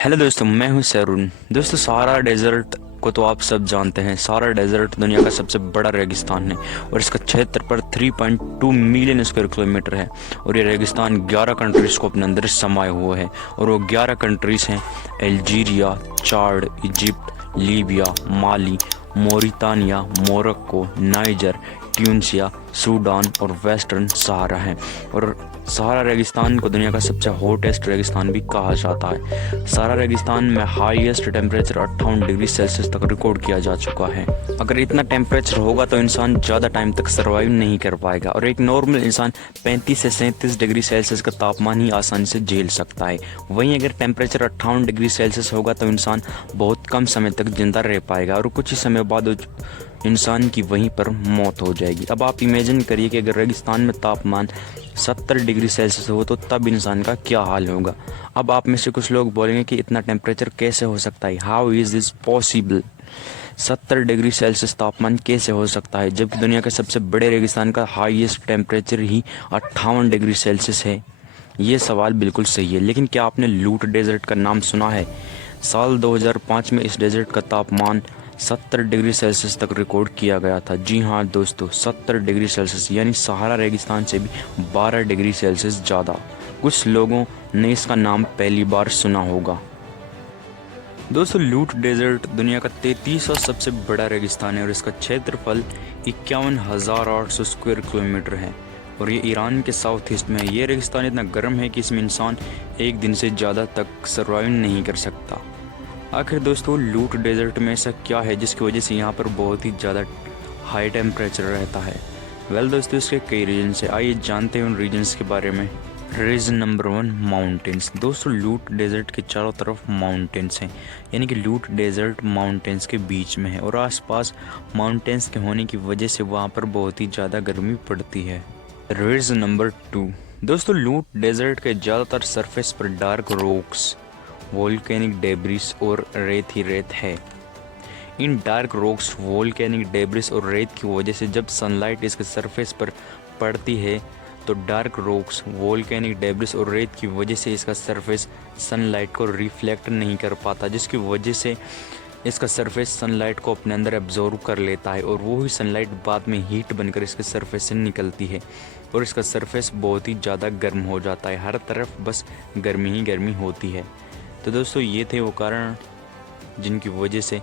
Hello दोस्तों, मैं हूं सरून। दोस्तों, सहारा डेजर्ट को तो आप सब जानते हैं। सहारा डेजर्ट दुनिया का सबसे बड़ा रेगिस्तान है और इसका क्षेत्र पर 3.2 मिलियन स्क्वायर किलोमीटर है। और ये रेगिस्तान 11 कंट्रीज को अपने अंदर समाये हुए है। और वो 11 कंट्रीज हैं: अल्जीरिया, चाड, इजिप्ट, लीबिया, माली, मोरितानिया, मोरक्को, नाइजर, ट्यूनिसिया, सूडान और वेस्टर्न सहारा है। और सहारा रेगिस्तान को दुनिया का सबसे हॉटेस्ट रेगिस्तान भी कहा जाता है। सहारा रेगिस्तान में हाईएस्ट टेम्परेचर 58 डिग्री सेल्सियस तक रिकॉर्ड किया जा चुका है। अगर इतना टेम्परेचर होगा तो इंसान ज़्यादा टाइम तक सर्वाइव नहीं कर पाएगा और एक नॉर्मल इंसान 35 से 37 डिग्री सेल्सियस का तापमान ही आसानी से झेल सकता है। वहीं अगर टेम्परेचर 58 डिग्री सेल्सियस होगा तो इंसान बहुत कम समय तक जिंदा रह पाएगा और कुछ ही समय बाद इंसान की वहीं पर मौत हो जाएगी। अब आप इमेजिन करिए कि अगर रेगिस्तान में तापमान 70 डिग्री सेल्सियस हो तो तब इंसान का क्या हाल होगा। अब आप में से कुछ लोग बोलेंगे कि इतना टेम्परेचर कैसे हो सकता है, how is this possible. 70 degree Celsius तापमान कैसे हो सकता है जबकि दुनिया के सबसे बड़े रेगिस्तान का हाईएस्ट टेम्परेचर ही 58 डिग्री सेल्सियस है। ये सवाल बिल्कुल सही है, लेकिन क्या आपने लूट डेजर्ट का नाम सुना है? साल 2005 में इस डेजर्ट का तापमान 70 डिग्री सेल्सियस तक रिकॉर्ड किया गया था। जी हाँ दोस्तों, 70 डिग्री सेल्सियस, यानी सहारा रेगिस्तान से भी 12 डिग्री सेल्सियस ज़्यादा। कुछ लोगों ने इसका नाम पहली बार सुना होगा। दोस्तों, लूट डेजर्ट दुनिया का 33वां सबसे बड़ा रेगिस्तान है और इसका क्षेत्रफल 51,800 स्क्वायर किलोमीटर है और ये ईरान के साउथ ईस्ट में है। ये रेगिस्तान इतना गर्म है कि इसमें इंसान एक दिन से ज़्यादा तक सर्वाइव नहीं कर सकता। आखिर दोस्तों, लूट डेजर्ट में ऐसा क्या है जिसकी वजह से यहाँ पर बहुत ही ज़्यादा हाई टेम्परेचर रहता है? वेल दोस्तों, इसके कई रीजन्स हैं। आइए जानते हैं उन रीजन्स के बारे में। Reason number 1, mountains. दोस्तों, लूट डेजर्ट के चारों तरफ माउंटेन्स हैं, यानी कि लूट डेजर्ट माउंटेन्स के बीच में है और आसपास माउंटेन्स के होने की वजह से वहाँ पर बहुत ही ज़्यादा गर्मी पड़ती है। रीज़न नंबर 2, दोस्तों, लूट डेजर्ट के ज़्यादातर सरफेस पर डार्क रॉक्स, वोल्केनिक डेब्रिस और रेत ही रेत है। इन डार्क रॉक्स, वोल्केनिक डेब्रिस और रेत की वजह से जब सनलाइट इसके सरफेस पर पड़ती है तो डार्क रॉक्स, वोल्केनिक डेब्रिस और रेत की वजह से इसका सरफेस सनलाइट को रिफ्लेक्ट नहीं कर पाता, जिसकी वजह से इसका सरफेस सनलाइट को अपने अंदर एब्जॉर्व कर लेता है और वो ही सनलाइट बाद में हीट बनकर इसके सरफेस से निकलती है और इसका सरफेस बहुत ही ज़्यादा गर्म हो जाता है। हर तरफ बस गर्मी ही गर्मी होती है। तो दोस्तों, ये थे वो कारण जिनकी वजह से